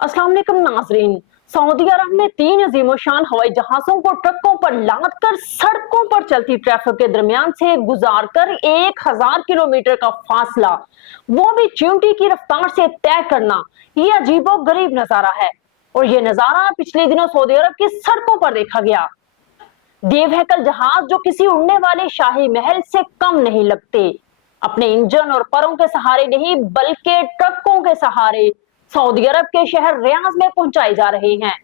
अस्सलाम वालेकुम नाजरीन। सऊदी अरब में 3 अजीमोशान हवाई जहाजों को ट्रकों पर लाद कर सड़कों पर चलती ट्रैफिक के दरमियान से गुजार कर 1000 किलोमीटर का फासला, वो भी चींटी की रफ्तार से तय करना, ये अजीबो गरीब नजारा है। और ये नजारा पिछले दिनों सऊदी अरब की सड़कों पर देखा गया। देवहैकल जहाज जो किसी उड़ने वाले शाही महल से कम नहीं लगते, अपने इंजन और परों के सहारे नहीं बल्कि ट्रकों के सहारे सऊदी अरब के शहर रियाज में पहुंचाए जा रहे हैं।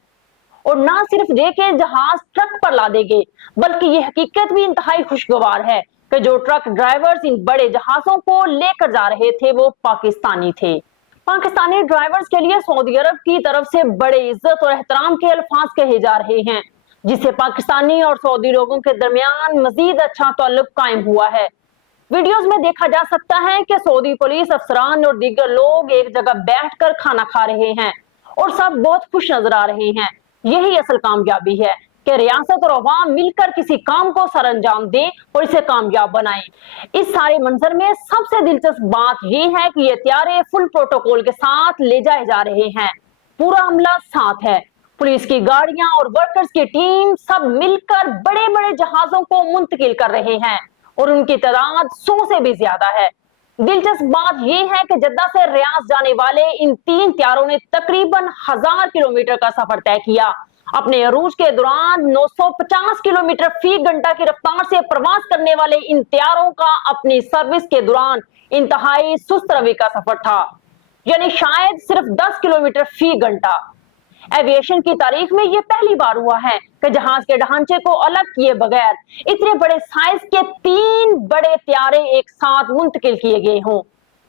और ना सिर्फ ये कि जहाज ट्रक पर लादेंगे, बल्कि ये हकीकत भी इंतहाई खुशगवार है कि जो ट्रक ड्राइवर्स इन बड़े जहाजों को लेकर जा रहे थे वो पाकिस्तानी थे। पाकिस्तानी ड्राइवर्स के लिए सऊदी अरब की तरफ से बड़े इज्जत और एहतराम के अल्फाज कहे जा रहे हैं, जिससे पाकिस्तानी और सऊदी लोगों के दरमियान मजीद अच्छा ताल्लुक कायम हुआ है। वीडियोस में देखा जा सकता है कि सऊदी पुलिस अफसरान और दीगर लोग एक जगह बैठकर खाना खा रहे हैं और सब बहुत खुश नजर आ रहे हैं। यही असल कामयाबी है कि रियासत और अवाम मिलकर किसी काम को सरअंजाम दें और इसे कामयाब बनाएं। इस सारे मंजर में सबसे दिलचस्प बात यह है कि ये त्यारे फुल प्रोटोकॉल के साथ ले जाए जा रहे हैं। पूरा अमला साथ है, पुलिस की गाड़ियां और वर्कर्स की टीम सब मिलकर बड़े बड़े जहाजों को मुंतकिल कर रहे हैं और उनकी तादाद 100 से भी ज्यादा है। दिलचस्प बात यह है कि जद्दा से रियाज जाने वाले इन 3 त्यारों ने तकरीबन 1000 किलोमीटर का सफर तय किया। अपने अरूज के दौरान 950 किलोमीटर फी घंटा की रफ्तार से प्रवास करने वाले इन त्यारों का अपनी सर्विस के दौरान इंतहाई सुस्त रवि का सफर था, यानी शायद सिर्फ 10 किलोमीटर फी घंटा। एविएशन की तारीख में यह पहली बार हुआ है कि जहाज के ढांचे को अलग किए बगैर इतने बड़े साइज के 3 बड़े त्यारे एक साथ मुंतकिल किए गए हों।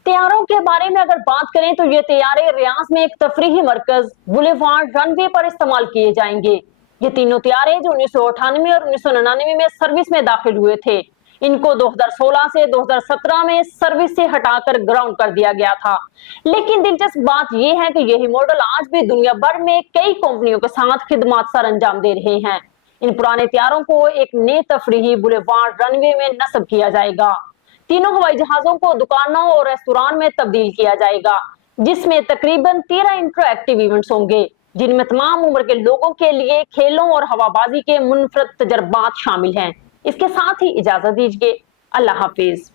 त्यारों के बारे में अगर बात करें तो ये त्यारे रियाज में एक तफरीही मरकज बुलेवार्ड रनवे पर इस्तेमाल किए जाएंगे। ये तीनों त्यारे जो 1998 और 1999 में सर्विस में दाखिल हुए थे, इनको 2016 से 2017 में सर्विस से हटाकर ग्राउंड कर दिया गया था। लेकिन दिलचस्प बात यह है कि यही मॉडल आज भी दुनिया भर में कई कंपनियों के साथ खिदमत सर अंजाम दे रहे हैं। इन पुराने त्यारों को एक नए तफरीही बुलेवार्ड रनवे में नस्ब किया जाएगा। तीनों हवाई जहाजों को दुकानों और रेस्तोरां में तब्दील किया जाएगा, जिसमें तकरीबन 13 इंटरएक्टिव इवेंट्स होंगे, जिनमें तमाम उम्र के लोगों के लिए खेलों और हवाबाजी के मुनफरद तजर्बात शामिल हैं। इसके साथ ही इजाजत दीजिए। अल्लाह हाफिज।